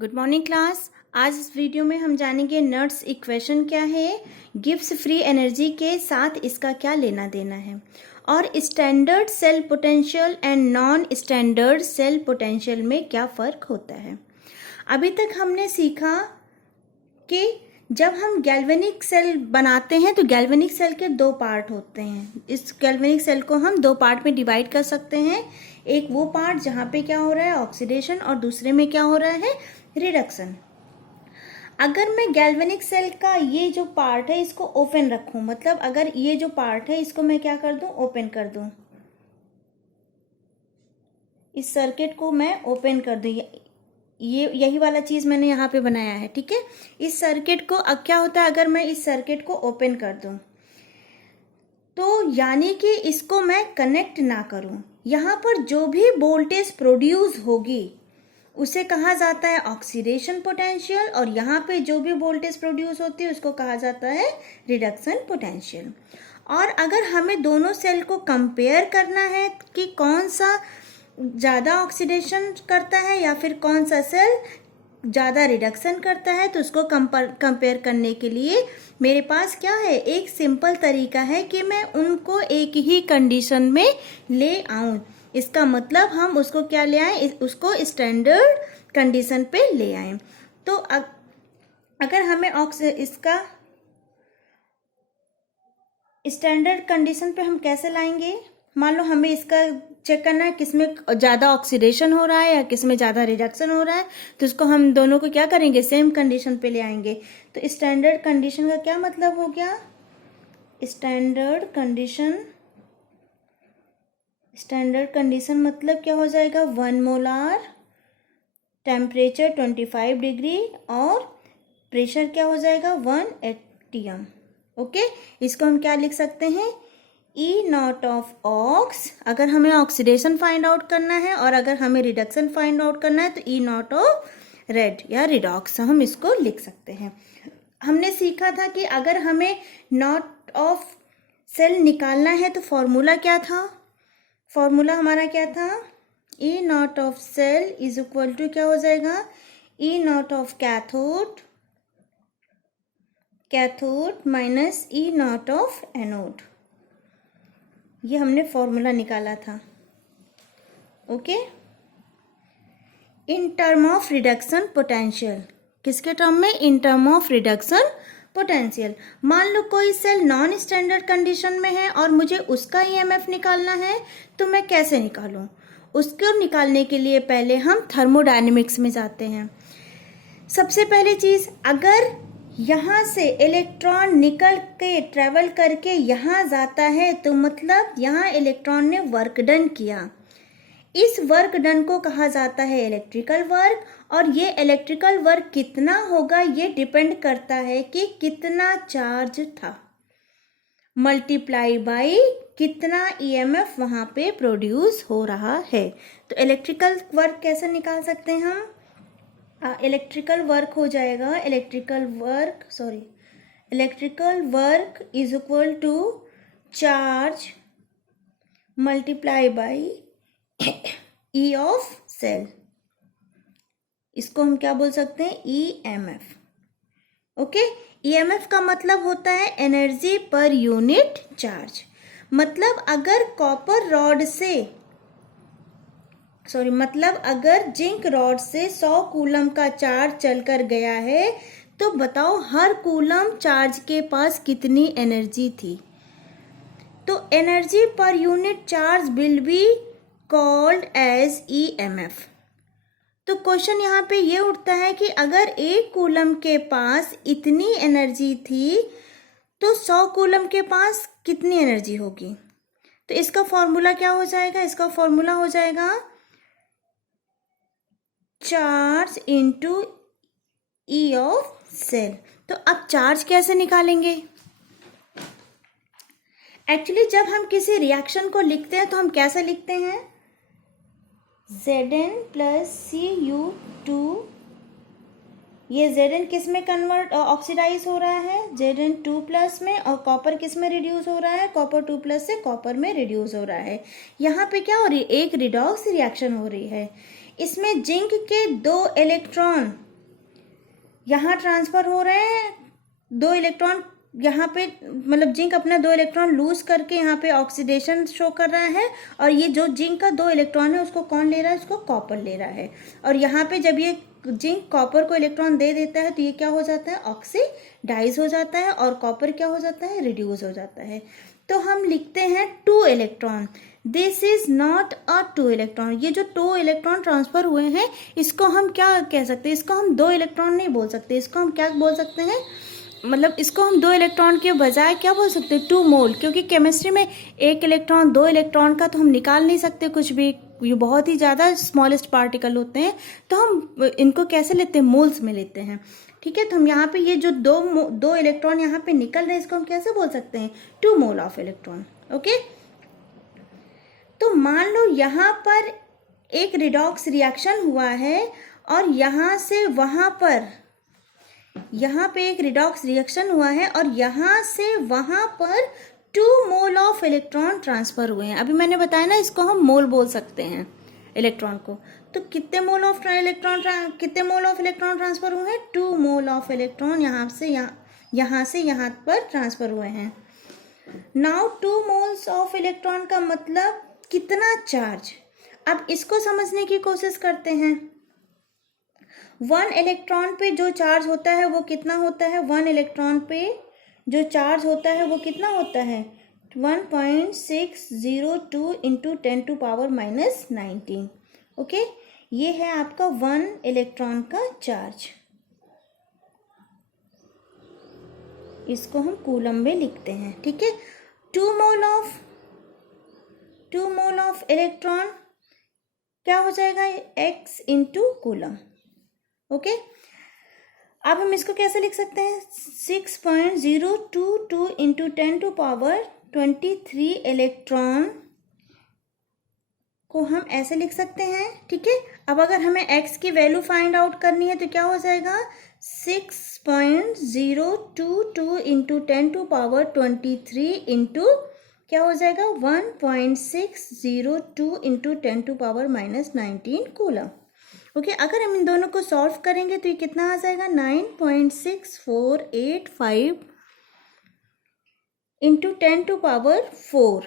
Good morning class. आज इस video में हम जानेंगे नट्स इक्वेशन क्या है, गिब्स फ्री एनर्जी के साथ इसका क्या लेना देना है, और standard cell potential and non standard cell potential में क्या फ़र्क होता है। अभी तक हमने सीखा कि जब हम गैल्वेनिक सेल बनाते हैं तो गैल्वेनिक सेल के दो पार्ट होते हैं। इस गैल्वेनिक सेल को हम दो पार्ट में डिवाइड कर सकते हैं। एक वो पार्ट जहाँ पे क्या हो रहा है ऑक्सीडेशन, और दूसरे में क्या हो रहा है रिडक्शन। अगर मैं गैल्वेनिक सेल का ये जो पार्ट है इसको ओपन रखूं, मतलब अगर ये जो पार्ट है इसको मैं क्या कर दूं, ओपन कर दूं, इस सर्किट को मैं ओपन कर दूं, ये यही वाला चीज मैंने यहाँ पे बनाया है, ठीक है। इस सर्किट को अब क्या होता है, अगर मैं इस सर्किट को ओपन कर दूं तो यानी कि इसको मैं कनेक्ट ना करूं, यहाँ पर जो भी वोल्टेज प्रोड्यूस होगी उसे कहा जाता है ऑक्सीडेशन पोटेंशियल, और यहाँ पे जो भी वोल्टेज प्रोड्यूस होती है उसको कहा जाता है रिडक्शन पोटेंशियल। और अगर हमें दोनों सेल को कंपेयर करना है कि कौन सा ज़्यादा ऑक्सीडेशन करता है या फिर कौन सा सेल ज़्यादा रिडक्शन करता है, तो उसको कंपेयर करने के लिए मेरे पास क्या है, एक सिंपल तरीका है कि मैं उनको एक ही कंडीशन में ले आऊं। इसका मतलब हम उसको क्या ले आए, उसको स्टैंडर्ड कंडीशन पे ले आए। तो अगर हमें इसका स्टैंडर्ड कंडीशन पे हम कैसे लाएंगे, मान लो हमें इसका चेक करना है किसमें ज़्यादा ऑक्सीडेशन हो रहा है या किसमें ज़्यादा रिडक्शन हो रहा है, तो इसको हम दोनों को क्या करेंगे, सेम कंडीशन पे ले आएंगे। तो स्टैंडर्ड कंडीशन का क्या मतलब हो गया, स्टैंडर्ड कंडीशन मतलब क्या हो जाएगा, 1 मोलार, टेम्परेचर 25 डिग्री और प्रेशर क्या हो जाएगा 1 atm। ओके, इसको हम क्या लिख सकते हैं, ई नॉट ऑफ ऑक्स, अगर हमें ऑक्सीडेशन फाइंड आउट करना है, और अगर हमें रिडक्शन फाइंड आउट करना है तो ई नॉट ऑफ रेड या रिडॉक्स हम इसको लिख सकते हैं। हमने सीखा था कि अगर हमें नॉट ऑफ सेल निकालना है तो फॉर्मूला क्या था, फॉर्मूला हमारा क्या था, E naught of cell is equal to क्या हो जाएगा, E naught of cathode minus E naught of anode. ये हमने फॉर्मूला निकाला था। Okay, in term of reduction potential, किसके टर्म में, in term of reduction potential. मान लो कोई सेल नॉन स्टैंडर्ड कंडीशन में है और मुझे उसका ईएमएफ निकालना है, तो मैं कैसे निकालूं, उसको निकालने के लिए पहले हम थर्मोडायनेमिक्स में जाते हैं। सबसे पहली चीज, अगर यहाँ से इलेक्ट्रॉन निकल के ट्रेवल करके यहाँ जाता है तो मतलब यहाँ इलेक्ट्रॉन ने वर्क डन किया। इस वर्क डन को कहा जाता है इलेक्ट्रिकल वर्क, और ये इलेक्ट्रिकल वर्क कितना होगा ये डिपेंड करता है कि कितना चार्ज था मल्टीप्लाई बाई कितना ईएमएफ वहाँ पे प्रोड्यूस हो रहा है। तो इलेक्ट्रिकल वर्क कैसे निकाल सकते हैं हम, इलेक्ट्रिकल वर्क हो जाएगा, electrical work is equal to charge multiply by E of cell, इसको हम क्या बोल सकते हैं, ईएमएफ। ओके, ईएमएफ का मतलब होता है एनर्जी पर यूनिट चार्ज। मतलब अगर अगर जिंक रॉड से 100 कूलम का चार्ज चलकर गया है तो बताओ हर कूलम चार्ज के पास कितनी एनर्जी थी। तो energy per unit charge will be called as EMF. तो क्वेश्चन यहाँ पे ये उठता है कि अगर एक कूलम के पास इतनी एनर्जी थी तो 100 कूलम के पास कितनी एनर्जी होगी। तो इसका फॉर्मूला क्या हो जाएगा, इसका फॉर्मूला हो जाएगा charge into E of cell. तो अब चार्ज कैसे निकालेंगे, एक्चुअली जब हम किसी रिएक्शन को लिखते हैं तो हम कैसे लिखते हैं, Zn प्लस Cu2, ये Zn किस में कन्वर्ट ऑक्सीडाइज हो रहा है, Zn2 प्लस में, और कॉपर किस में रिड्यूस हो रहा है, कॉपर 2 प्लस से कॉपर में रिड्यूस हो रहा है। यहाँ पे क्या हो रही है, एक रिडॉक्स रिएक्शन हो रही है। इसमें जिंक के 2 इलेक्ट्रॉन यहाँ ट्रांसफर हो रहे हैं 2 इलेक्ट्रॉन, यहाँ पे मतलब जिंक अपना 2 इलेक्ट्रॉन लूज करके यहाँ पे ऑक्सीडेशन शो कर रहा है, और ये जो जिंक का 2 इलेक्ट्रॉन है उसको कौन ले रहा है, उसको कॉपर ले रहा है। और यहाँ पे जब ये जिंक कॉपर को इलेक्ट्रॉन दे देता है तो ये क्या हो जाता है, ऑक्सीडाइज हो जाता है, और कॉपर क्या हो जाता है, रिड्यूस हो जाता है। तो हम लिखते हैं 2 electron, this is not a 2 electron. ये जो 2 इलेक्ट्रॉन ट्रांसफर हुए हैं इसको हम क्या कह सकते हैं, इसको हम 2 इलेक्ट्रॉन नहीं बोल सकते, इसको हम क्या बोल सकते हैं, मतलब इसको हम 2 इलेक्ट्रॉन के बजाय क्या बोल सकते हैं, 2 मोल। क्योंकि केमिस्ट्री में 1 इलेक्ट्रॉन 2 इलेक्ट्रॉन का तो हम निकाल नहीं सकते कुछ भी, ये बहुत ही ज़्यादा स्मॉलेस्ट पार्टिकल होते हैं, तो हम इनको कैसे लेते हैं, मोल्स में लेते हैं। ठीक है, तो हम यहाँ पे ये जो दो इलेक्ट्रॉन यहाँ पे निकल रहे हैं इसको हम कैसे बोल सकते हैं, 2 मोल ऑफ इलेक्ट्रॉन। ओके, तो मान लो यहाँ पर एक रिडॉक्स रिएक्शन हुआ है और यहाँ से वहाँ पर, यहाँ पे एक रिडॉक्स रिएक्शन हुआ है और यहाँ से वहाँ पर 2 मोल ऑफ इलेक्ट्रॉन ट्रांसफर हुए हैं। अभी मैंने बताया ना, इसको हम मोल बोल सकते हैं इलेक्ट्रॉन को। तो कितने मोल ऑफ इलेक्ट्रॉन ट्रांसफर हुए हैं, 2 मोल ऑफ इलेक्ट्रॉन यहाँ से यहाँ पर ट्रांसफर हुए हैं। नाउ 2 मोल्स ऑफ इलेक्ट्रॉन का मतलब कितना चार्ज, अब इसको समझने की कोशिश करते हैं। 1 इलेक्ट्रॉन पे जो चार्ज होता है वो कितना होता है, 1 इलेक्ट्रॉन पे जो चार्ज होता है वो कितना होता है, 1.602 इंटू 10⁻⁻19। ओके, ये है आपका 1 इलेक्ट्रॉन का चार्ज। इसको हम कूलम में लिखते हैं। ठीक है, 2 मोल ऑफ इलेक्ट्रॉन क्या हो जाएगा, x इंटू कूलम। ओके, अब हम इसको कैसे लिख सकते हैं, 6.022 इंटू 10⁻23 इलेक्ट्रॉन को हम ऐसे लिख सकते हैं। ठीक है, अब अगर हमें x की वैल्यू फाइंड आउट करनी है तो क्या हो जाएगा, 6.022 इंटू 10⁻23 इंटू क्या हो जाएगा, 1.602 इंटू 10⁻⁻19 कूलम। ओके, अगर हम इन दोनों को सॉल्व करेंगे तो ये कितना आ जाएगा, 9.6485 इंटू 10⁻4।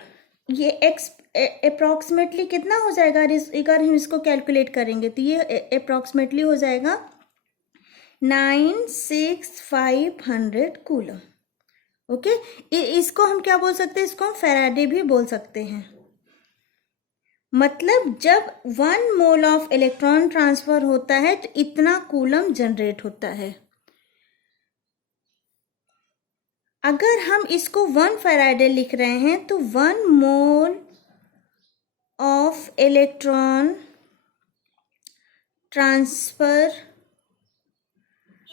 ये एक्स अप्रॉक्सीमेटली कितना हो जाएगा, अगर हम इसको कैलकुलेट करेंगे तो ये अप्रॉक्सीमेटली हो जाएगा 96500 कूलम। ओके, इसको हम क्या बोल सकते हैं, इसको हम फैराडे भी बोल सकते हैं। मतलब जब 1 मोल ऑफ इलेक्ट्रॉन ट्रांसफर होता है तो इतना कूलम जनरेट होता है। अगर हम इसको 1 फैराडे लिख रहे हैं तो 1 मोल ऑफ इलेक्ट्रॉन ट्रांसफर,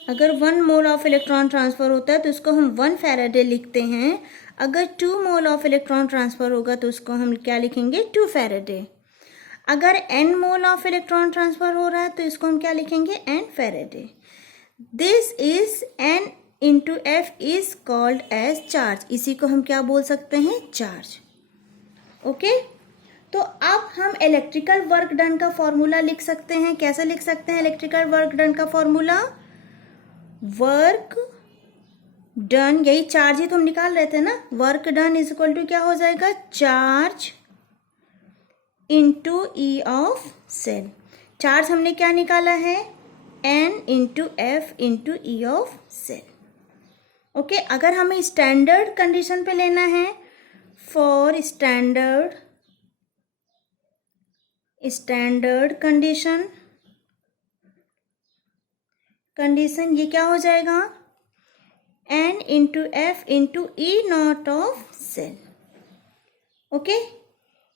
अगर 1 मोल ऑफ इलेक्ट्रॉन ट्रांसफर होता है तो उसको हम 1 फैराडे लिखते हैं। अगर 2 मोल ऑफ इलेक्ट्रॉन ट्रांसफर होगा तो उसको हम क्या लिखेंगे, 2 फैराडे। अगर n mole of electron transfer हो रहा है तो इसको हम क्या लिखेंगे, n Faraday. This is n into F is called as charge. इसी को हम क्या बोल सकते हैं, चार्ज। ओके, तो अब हम इलेक्ट्रिकल वर्क डन का फॉर्मूला लिख सकते हैं। कैसे लिख सकते हैं इलेक्ट्रिकल वर्क डन का फॉर्मूला, वर्क डन, यही चार्ज ही तो हम निकाल रहे थे ना, work done is equal to क्या हो जाएगा, charge into E of cell. Charge हमने क्या निकाला है, n into F into E of cell. Okay, अगर हमें स्टैंडर्ड कंडीशन पे लेना है, फॉर स्टैंडर्ड कंडीशन ये क्या हो जाएगा, n into F into E naught of cell. Okay,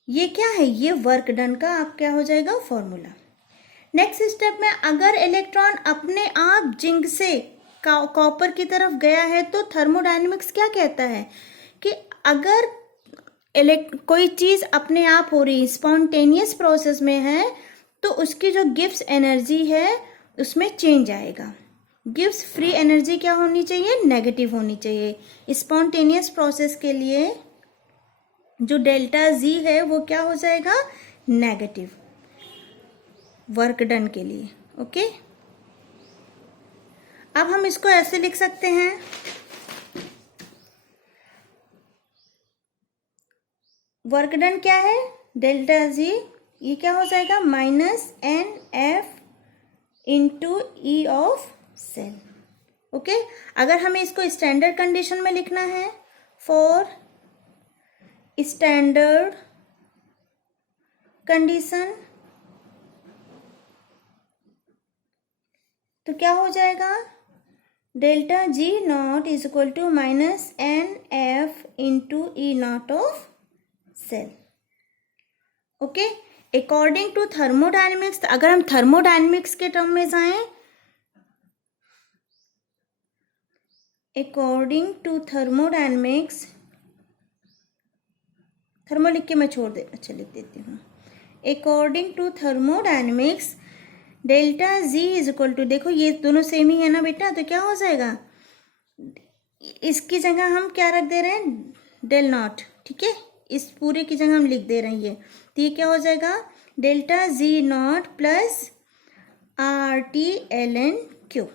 ये क्या है, ये वर्क डन का आप क्या हो जाएगा फॉर्मूला। नेक्स्ट स्टेप में अगर इलेक्ट्रॉन अपने आप जिंक से कॉपर की तरफ गया है तो थर्मोडायनेमिक्स क्या कहता है कि अगर कोई चीज़ अपने आप हो रही, स्पॉन्टेनियस प्रोसेस में है, तो उसकी जो गिब्स एनर्जी है उसमें चेंज आएगा। गिब्स फ्री एनर्जी क्या होनी चाहिए, नेगेटिव होनी चाहिए। स्पॉन्टेनियस प्रोसेस के लिए जो डेल्टा जी है वो क्या हो जाएगा, नेगेटिव, वर्क डन के लिए। ओके, अब हम इसको ऐसे लिख सकते हैं, वर्क डन क्या है, डेल्टा जी, ये क्या हो जाएगा minus N F into E of cell. Okay, अगर हमें इसको स्टैंडर्ड कंडीशन में लिखना है, फॉर स्टैंडर्ड कंडीशन, तो क्या हो जाएगा, delta G naught is equal to minus N F into E naught of cell. Okay, according to thermodynamics, अगर हम थर्मोडायनेमिक्स के टर्म में जाएं, अकॉर्डिंग टू थर्मोडायनेमिक्स, थर्मो लिख के मैं छोड़ दे, अच्छा लिख देती हूँ, according to thermodynamics delta G is equal to, देखो ये दोनों सेम ही है ना बेटा, तो क्या हो जाएगा, इसकी जगह हम क्या रख दे रहे हैं, डेल नॉट, ठीक है, इस पूरे की जगह हम लिख दे रहे हैं ये, तो ये क्या हो जाएगा, delta G naught plus R T L N Q,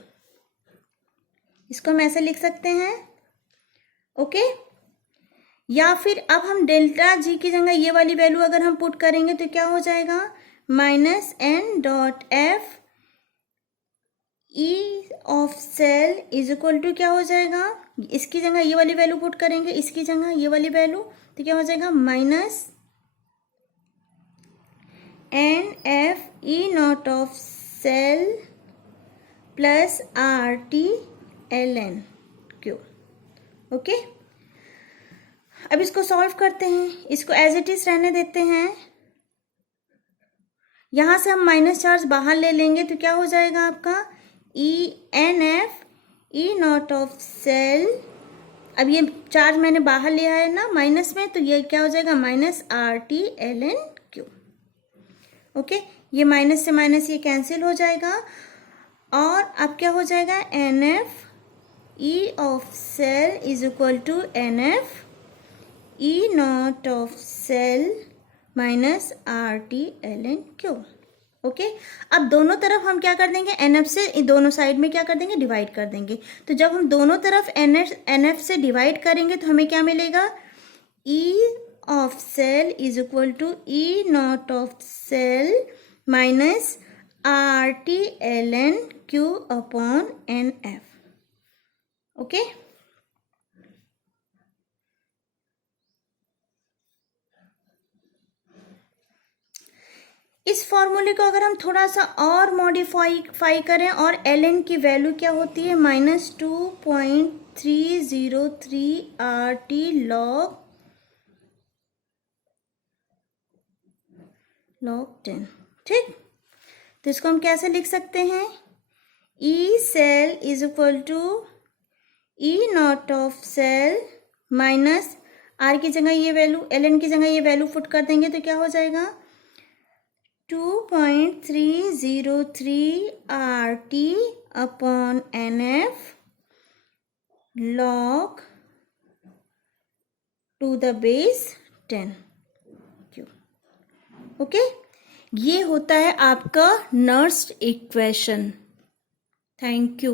इसको हम ऐसे लिख सकते हैं। ओके, या फिर अब हम डेल्टा जी की जगह ये वाली वैल्यू अगर हम पुट करेंगे तो क्या हो जाएगा, minus N dot F E of cell is equal to क्या हो जाएगा, इसकी जगह ये वाली वैल्यू पुट करेंगे, इसकी जगह ये वाली वैल्यू, तो क्या हो जाएगा minus N F E naught of cell plus R T L N Q. Okay, अब इसको सॉल्व करते हैं, इसको एज इट इज रहने देते हैं, यहां से हम माइनस चार्ज बाहर ले लेंगे तो क्या हो जाएगा आपका, E N F E naught of cell, अब ये चार्ज मैंने बाहर लिया है ना माइनस में, तो ये क्या हो जाएगा minus R T L N Q. Okay, ये माइनस से माइनस ये कैंसिल हो जाएगा, और अब क्या हो जाएगा, N F E of cell is equal to N F E naught of cell minus R T L N Q. Okay, अब दोनों तरफ हम क्या कर देंगे, एन एफ से दोनों साइड में क्या कर देंगे, डिवाइड कर देंगे, तो जब हम दोनों तरफ एन एफ से डिवाइड करेंगे तो हमें क्या मिलेगा, E of cell is equal to E naught of cell minus R T L N Q upon N F. Okay, इस फॉर्मूले को अगर हम थोड़ा सा और मॉडिफाई करें, और एल एन की वैल्यू क्या होती है, माइनस 2.303 आर टी लॉग 10, ठीक, तो इसको हम कैसे लिख सकते हैं, E cell is equal to E naught of cell minus R की जगह ये वैल्यू, एल एन की जगह ये वैल्यू पुट कर देंगे तो क्या हो जाएगा, 2.303 R T upon N F log to the base 10 Q. Okay, ये होता है आपका नर्स्ड इक्वेशन। Thank you.